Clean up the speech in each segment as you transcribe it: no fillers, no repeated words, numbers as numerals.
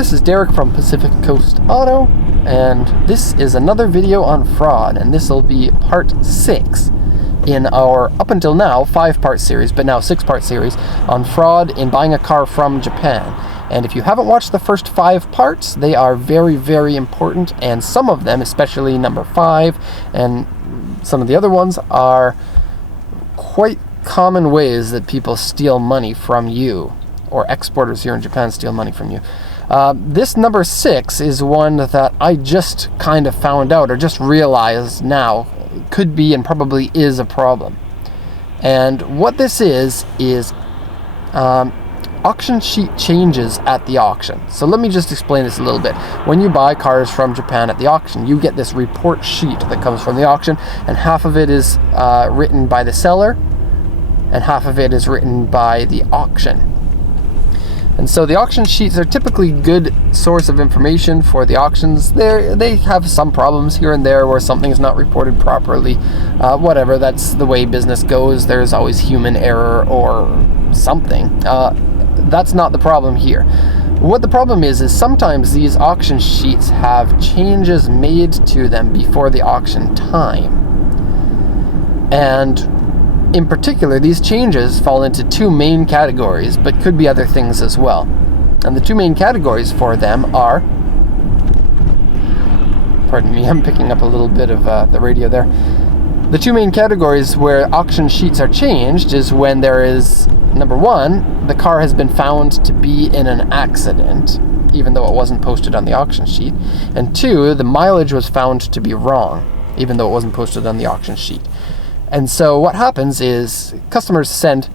this is Derek from Pacific Coast Auto, and this is another video on fraud, and this will be part 6 in our, up until now, 5-part series, but now 6-part series on fraud in buying a car from Japan. And if you haven't watched the first 5 parts, they are very, very important, and some of them, especially number 5, and some of the other ones, are quite common ways that people steal money from you, or exporters here in Japan steal money from you. This number 6 is one that I just kind of found out, or just realized now, could be and probably is a problem. And what this is auction sheet changes at the auction. So let me just explain this a little bit. When you buy cars from Japan at the auction, you get this report sheet that comes from the auction, and half of it is written by the seller, and half of it is written by the auction. And so the auction sheets are typically good source of information for the auctions. They have some problems here and there where something's not reported properly. Whatever, that's the way business goes. There's always human error or something. That's not the problem here. What the problem is sometimes these auction sheets have changes made to them before the auction time. And in particular, these changes fall into 2 main categories, but could be other things as well. And the 2 main categories for them are, pardon me, I'm picking up a little bit of the radio there. The 2 main categories where auction sheets are changed is when there is, number 1, the car has been found to be in an accident, even though it wasn't posted on the auction sheet. And 2, the mileage was found to be wrong, even though it wasn't posted on the auction sheet. And so what happens is customers send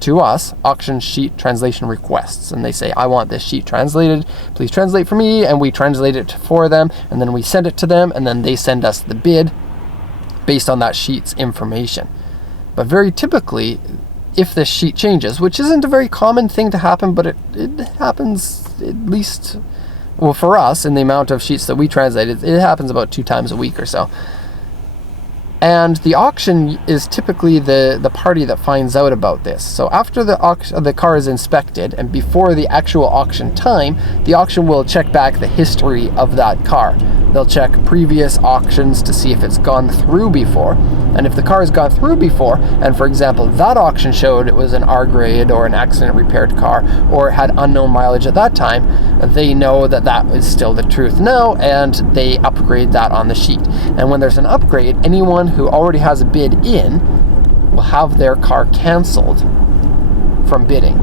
to us auction sheet translation requests, and they say, I want this sheet translated, please translate for me, and we translate it for them, and then we send it to them, and then they send us the bid based on that sheet's information. But very typically, if this sheet changes, which isn't a very common thing to happen, but it happens at least, well, for us, in the amount of sheets that we translated, it happens about 2 times a week or so. And the auction is typically the party that finds out about this. So after the car is inspected and before the actual auction time, the auction will check back the history of that car. They'll check previous auctions to see if it's gone through before. And if the car has gone through before, and for example, that auction showed it was an R-grade or an accident repaired car, or had unknown mileage at that time, they know that that is still the truth now, and they upgrade that on the sheet. And when there's an upgrade, anyone who already has a bid in will have their car canceled from bidding.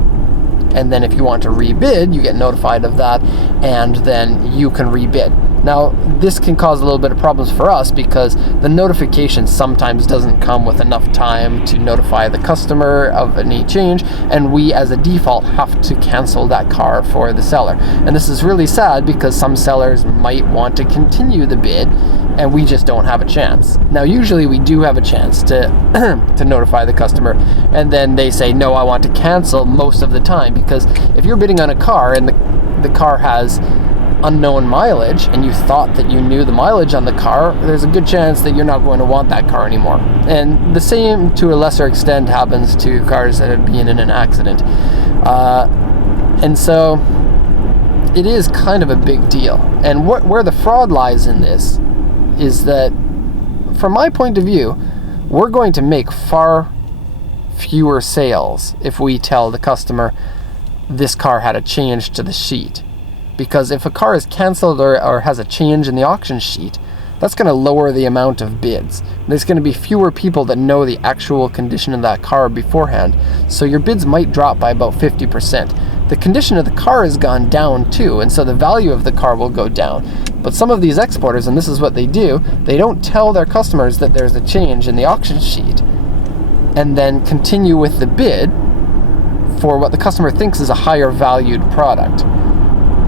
And then if you want to rebid, you get notified of that, and then you can rebid. Now, this can cause a little bit of problems for us because the notification sometimes doesn't come with enough time to notify the customer of any change, and we as a default have to cancel that car for the seller. And this is really sad because some sellers might want to continue the bid and we just don't have a chance. Now, usually we do have a chance to to notify the customer, and then they say, no, I want to cancel most of the time, because if you're bidding on a car and the car has unknown mileage and you thought that you knew the mileage on the car, there's a good chance that you're not going to want that car anymore. And the same to a lesser extent happens to cars that have been in an accident. And so it is kind of a big deal. And where the fraud lies in this is that, from my point of view, we're going to make far fewer sales if we tell the customer this car had a change to the sheet. Because if a car is canceled or has a change in the auction sheet, that's going to lower the amount of bids. There's going to be fewer people that know the actual condition of that car beforehand, so your bids might drop by about 50%. The condition of the car has gone down too, and so the value of the car will go down. But some of these exporters, and this is what they do, they don't tell their customers that there's a change in the auction sheet, and then continue with the bid for what the customer thinks is a higher valued product.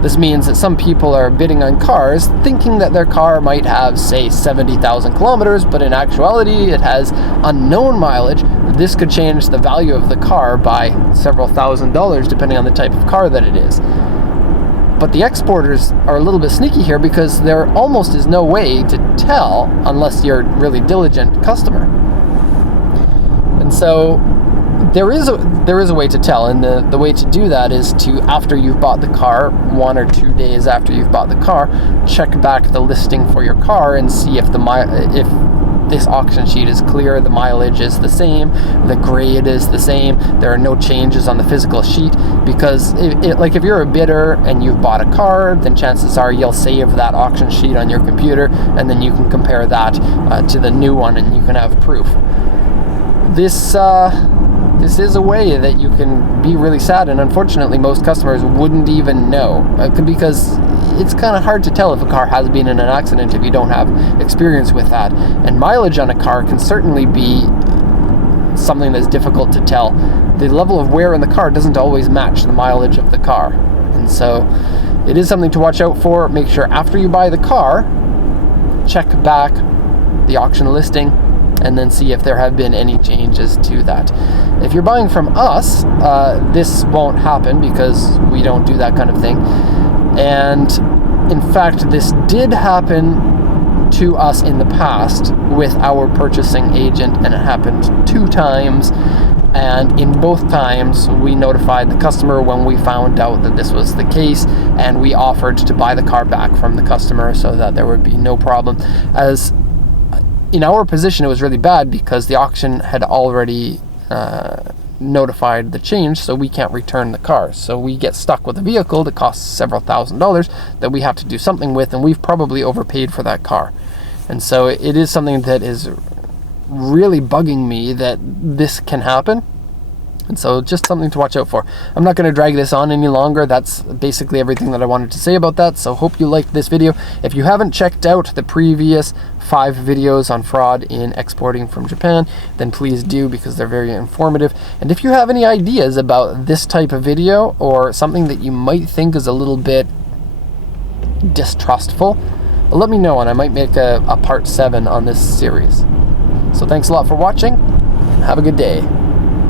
This means that some people are bidding on cars thinking that their car might have, say, 70,000 kilometers, but in actuality it has unknown mileage. This could change the value of the car by several $1,000s depending on the type of car that it is. But the exporters are a little bit sneaky here because there almost is no way to tell unless you're a really diligent customer. And so there is a way to tell, and the way to do that is to, after you've bought the car, 1 or 2 days after you've bought the car, check back the listing for your car and see if this auction sheet is clear, the mileage is the same, the grade is the same, there are no changes on the physical sheet. Because if you're a bidder and you've bought a car, then chances are you'll save that auction sheet on your computer, and then you can compare that to the new one, and you can have proof. This is a way that you can be really sad, and unfortunately most customers wouldn't even know, because it's kind of hard to tell if a car has been in an accident if you don't have experience with that. And mileage on a car can certainly be something that's difficult to tell. The level of wear in the car doesn't always match the mileage of the car, and so it is something to watch out for. Make sure after you buy the car, check back the auction listing and then see if there have been any changes to that. If you're buying from us, this won't happen because we don't do that kind of thing. And in fact, this did happen to us in the past with our purchasing agent, and it happened 2 times. And in both times, we notified the customer when we found out that this was the case, and we offered to buy the car back from the customer so that there would be no problem. As in our position, it was really bad because the auction had already notified the change, so we can't return the car. So we get stuck with a vehicle that costs several $1,000s that we have to do something with, and we've probably overpaid for that car. And so it is something that is really bugging me that this can happen. And so just something to watch out for. I'm not going to drag this on any longer. That's basically everything that I wanted to say about that. So hope you liked this video. If you haven't checked out the previous 5 videos on fraud in exporting from Japan, then please do, because they're very informative. And if you have any ideas about this type of video, or something that you might think is a little bit distrustful, let me know, and I might make a part 7 on this series. So thanks a lot for watching. Have a good day.